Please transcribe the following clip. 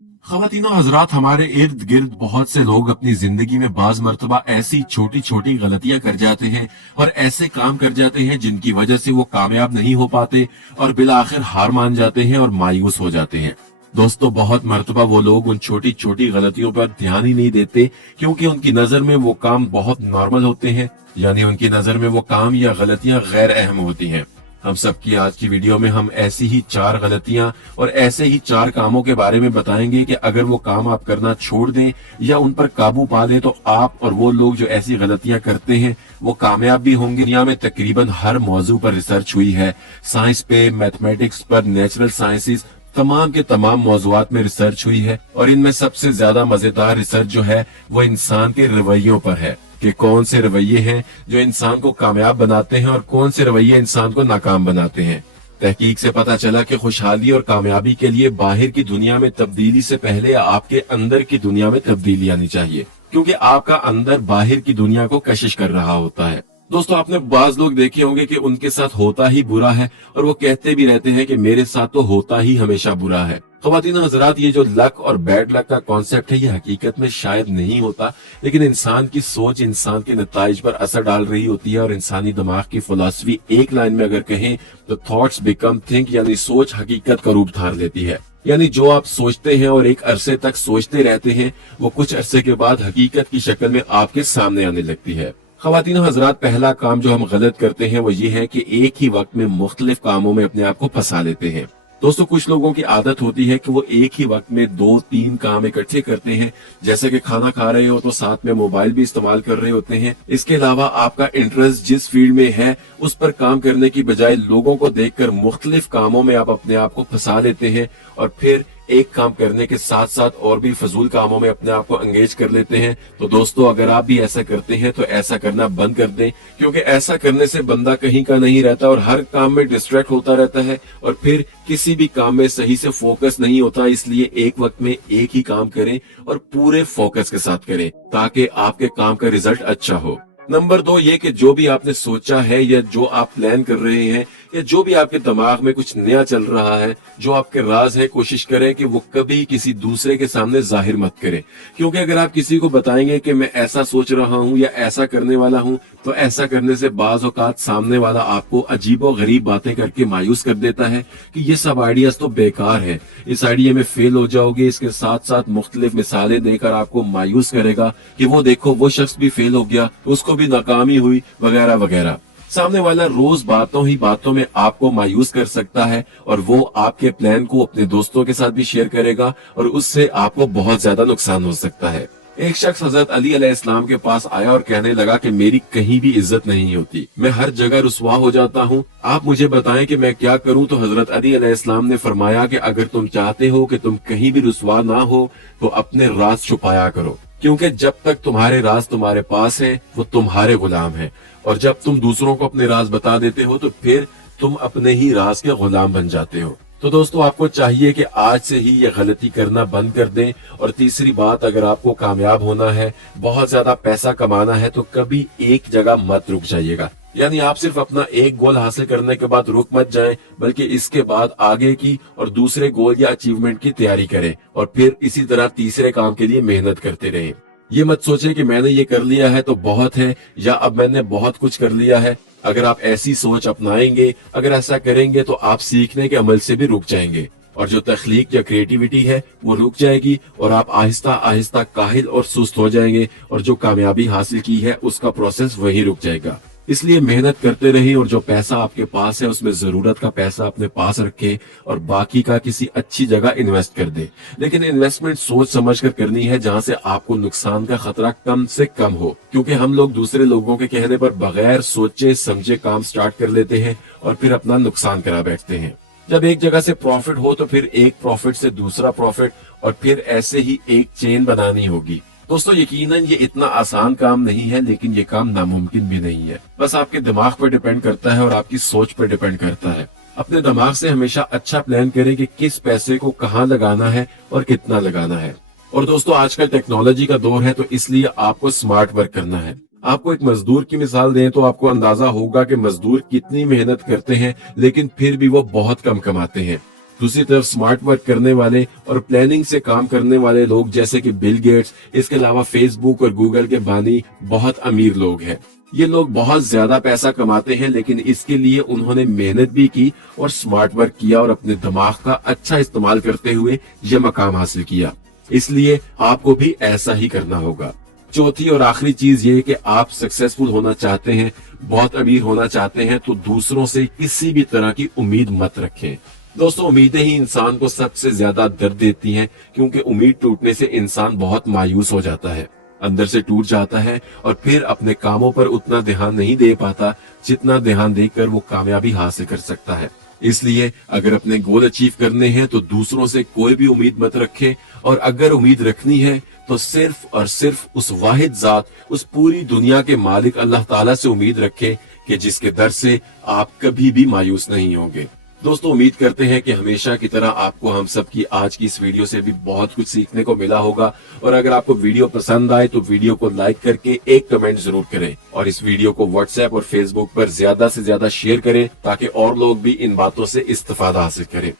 ख़वातीनो हज़रात, हमारे इर्द गिर्द बहुत से लोग अपनी जिंदगी में बाज मर्तबा ऐसी छोटी छोटी गलतियां कर जाते हैं और ऐसे काम कर जाते हैं जिनकी वजह से वो कामयाब नहीं हो पाते और बिल आखिर हार मान जाते हैं और मायूस हो जाते हैं। दोस्तों, बहुत मर्तबा वो लोग उन छोटी छोटी गलतियों पर ध्यान ही नहीं देते क्योंकि उनकी नजर में वो काम बहुत नॉर्मल होते हैं, यानी उनकी नजर में वो काम या गलतियां गैर अहम होती हैं। हम सबकी आज की वीडियो में हम ऐसी ही 4 गलतियां और ऐसे ही 4 कामों के बारे में बताएंगे कि अगर वो काम आप करना छोड़ दें या उन पर काबू पा लें तो आप और वो लोग जो ऐसी गलतियां करते हैं वो कामयाब भी होंगे। दुनिया में तकरीबन हर मौजू पर रिसर्च हुई है। साइंस पे, मैथमेटिक्स पर, नेचुरल साइंसेज, तमाम के तमाम मौजुआत में रिसर्च हुई है और इनमें सबसे ज्यादा मजेदार रिसर्च जो है वो इंसान के रवैयों पर है कि कौन से रवैये हैं जो इंसान को कामयाब बनाते हैं और कौन से रवैये इंसान को नाकाम बनाते हैं। तहकीक से पता चला कि खुशहाली और कामयाबी के लिए बाहर की दुनिया में तब्दीली से पहले आपके अंदर की दुनिया में तब्दीली आनी चाहिए, क्योंकि आपका अंदर बाहर की दुनिया को कशिश कर रहा होता है। दोस्तों, आपने बाज लोग देखे होंगे कि उनके साथ होता ही बुरा है और वो कहते भी रहते हैं कि मेरे साथ तो होता ही हमेशा बुरा है। ख़वातीन हज़रात, ये जो लक और बैड लक का कॉन्सेप्ट है ये हकीकत में शायद नहीं होता, लेकिन इंसान की सोच इंसान के नताइज पर असर डाल रही होती है। और इंसानी दिमाग की फिलॉसफी एक लाइन में अगर कहें तो थॉट्स बिकम थिंक, यानी सोच हकीकत का रूप धार लेती है। यानी जो आप सोचते हैं और एक अरसे तक सोचते रहते हैं वो कुछ अरसे के बाद हकीकत की शक्ल में आपके सामने आने लगती है। ख़वातीन हज़रात, पहला काम जो हम गलत करते हैं वो ये है कि एक ही वक्त में मुख्तलिफ कामों में अपने आप को फंसा लेते हैं। दोस्तों, कुछ लोगों की आदत होती है कि वो एक ही वक्त में 2-3 काम इकट्ठे करते हैं, जैसे कि खाना खा रहे हो तो साथ में मोबाइल भी इस्तेमाल कर रहे होते हैं। इसके अलावा आपका इंटरेस्ट जिस फील्ड में है उस पर काम करने की बजाय लोगों को देखकर मुख्तलिफ कामों में आप अपने आप को फंसा लेते हैं और फिर एक काम करने के साथ साथ और भी फजूल कामों में अपने आप को एंगेज कर लेते हैं। तो दोस्तों, अगर आप भी ऐसा करते हैं तो ऐसा करना बंद कर दें, क्योंकि ऐसा करने से बंदा कहीं का नहीं रहता और हर काम में डिस्ट्रैक्ट होता रहता है और फिर किसी भी काम में सही से फोकस नहीं होता। इसलिए एक वक्त में एक ही काम करें और पूरे फोकस के साथ करें ताकि आपके काम का रिजल्ट अच्छा हो। नंबर 2 ये कि जो भी आपने सोचा है या जो आप प्लान कर रहे हैं या जो भी आपके दिमाग में कुछ नया चल रहा है, जो आपके राज है, कोशिश करें कि वो कभी किसी दूसरे के सामने जाहिर मत करें। क्योंकि अगर आप किसी को बताएंगे कि मैं ऐसा सोच रहा हूँ या ऐसा करने वाला हूँ तो ऐसा करने से बाज औकात सामने वाला आपको अजीबो गरीब बातें करके मायूस कर देता है कि ये सब आइडियाज तो बेकार है, इस आइडिया में फेल हो जाओगे। इसके साथ साथ मुख्तलिफ मिसालें देकर आपको मायूस करेगा कि वो देखो वो शख्स भी फेल हो गया, उसको भी नाकामी हुई, वगैरह वगैरह। सामने वाला रोज बातों ही बातों में आपको मायूस कर सकता है और वो आपके प्लान को अपने दोस्तों के साथ भी शेयर करेगा और उससे आपको बहुत ज्यादा नुकसान हो सकता है। एक शख्स हजरत अली अलैहिस्सलाम के पास आया और कहने लगा कि मेरी कहीं भी इज्जत नहीं होती, मैं हर जगह रुसवा हो जाता हूँ, आप मुझे बताएं कि मैं क्या करूँ। तो हजरत अली अलैहिस्सलाम ने फरमाया कि अगर तुम चाहते हो कि तुम कहीं भी रुसवा ना हो तो अपने राज छुपाया करो, क्योंकि जब तक तुम्हारे राज तुम्हारे पास हैं वो तुम्हारे गुलाम हैं, और जब तुम दूसरों को अपने राज बता देते हो तो फिर तुम अपने ही राज के गुलाम बन जाते हो। तो दोस्तों, आपको चाहिए कि आज से ही ये गलती करना बंद कर दें। और तीसरी बात, अगर आपको कामयाब होना है, बहुत ज्यादा पैसा कमाना है तो कभी एक जगह मत रुक जाइएगा। यानी आप सिर्फ अपना एक गोल हासिल करने के बाद रुक मत जाएं, बल्कि इसके बाद आगे की और दूसरे गोल या अचीवमेंट की तैयारी करें और फिर इसी तरह तीसरे काम के लिए मेहनत करते रहें। ये मत सोचें कि मैंने ये कर लिया है तो बहुत है या अब मैंने बहुत कुछ कर लिया है। अगर आप ऐसी सोच अपनाएंगे, अगर ऐसा करेंगे तो आप सीखने के अमल से भी रुक जाएंगे और जो तख्लीक या क्रिएटिविटी है वो रुक जाएगी और आप आहिस्ता आहिस्ता काहिल और सुस्त हो जाएंगे और जो कामयाबी हासिल की है उसका प्रोसेस वही रुक जाएगा। इसलिए मेहनत करते रहिए और जो पैसा आपके पास है उसमें जरूरत का पैसा अपने पास रखें और बाकी का किसी अच्छी जगह इन्वेस्ट कर दे। लेकिन इन्वेस्टमेंट सोच समझ कर करनी है जहां से आपको नुकसान का खतरा कम से कम हो, क्योंकि हम लोग दूसरे लोगों के कहने पर बगैर सोचे समझे काम स्टार्ट कर लेते हैं और फिर अपना नुकसान करा बैठते हैं। जब एक जगह से प्रॉफिट हो तो फिर एक प्रॉफिट से दूसरा प्रॉफिट और फिर ऐसे ही एक चेन बनानी होगी। दोस्तों, यकीनन ये इतना आसान काम नहीं है, लेकिन ये काम नामुमकिन भी नहीं है। बस आपके दिमाग पर डिपेंड करता है और आपकी सोच पर डिपेंड करता है। अपने दिमाग से हमेशा अच्छा प्लान करें कि किस पैसे को कहाँ लगाना है और कितना लगाना है। और दोस्तों, आजकल टेक्नोलॉजी का दौर है तो इसलिए आपको स्मार्ट वर्क करना है। आपको एक मजदूर की मिसाल दें तो आपको अंदाजा होगा कि मजदूर कितनी मेहनत करते हैं लेकिन फिर भी वो बहुत कम कमाते हैं। दूसरी तरफ स्मार्ट वर्क करने वाले और प्लानिंग से काम करने वाले लोग जैसे कि बिल गेट्स, इसके अलावा फेसबुक और गूगल के बानी बहुत अमीर लोग हैं। ये लोग बहुत ज्यादा पैसा कमाते हैं, लेकिन इसके लिए उन्होंने मेहनत भी की और स्मार्ट वर्क किया और अपने दिमाग का अच्छा इस्तेमाल करते हुए ये मकाम हासिल किया। इसलिए आपको भी ऐसा ही करना होगा। चौथी और आखिरी चीज ये कि आप सक्सेसफुल होना चाहते हैं, बहुत अमीर होना चाहते हैं, तो दूसरों से किसी भी तरह की उम्मीद मत रखें। दोस्तों, उम्मीदें ही इंसान को सबसे ज्यादा दर्द देती हैं, क्योंकि उम्मीद टूटने से इंसान बहुत मायूस हो जाता है, अंदर से टूट जाता है और फिर अपने कामों पर उतना ध्यान नहीं दे पाता जितना ध्यान देकर वो कामयाबी हासिल कर सकता है। इसलिए अगर अपने गोल अचीव करने हैं तो दूसरों से कोई भी उम्मीद मत रखें, और अगर उम्मीद रखनी है तो सिर्फ और सिर्फ उस वाहिद जात, उस पूरी दुनिया के मालिक अल्लाह ताला से उम्मीद रखें कि जिसके दर से आप कभी भी मायूस नहीं होंगे। दोस्तों, उम्मीद करते हैं कि हमेशा की तरह आपको हम सब की आज की इस वीडियो से भी बहुत कुछ सीखने को मिला होगा, और अगर आपको वीडियो पसंद आए तो वीडियो को लाइक करके एक कमेंट जरूर करें, और इस वीडियो को व्हाट्सएप और फेसबुक पर ज्यादा से ज्यादा शेयर करें ताकि और लोग भी इन बातों से इस्तेफादा हासिल करें।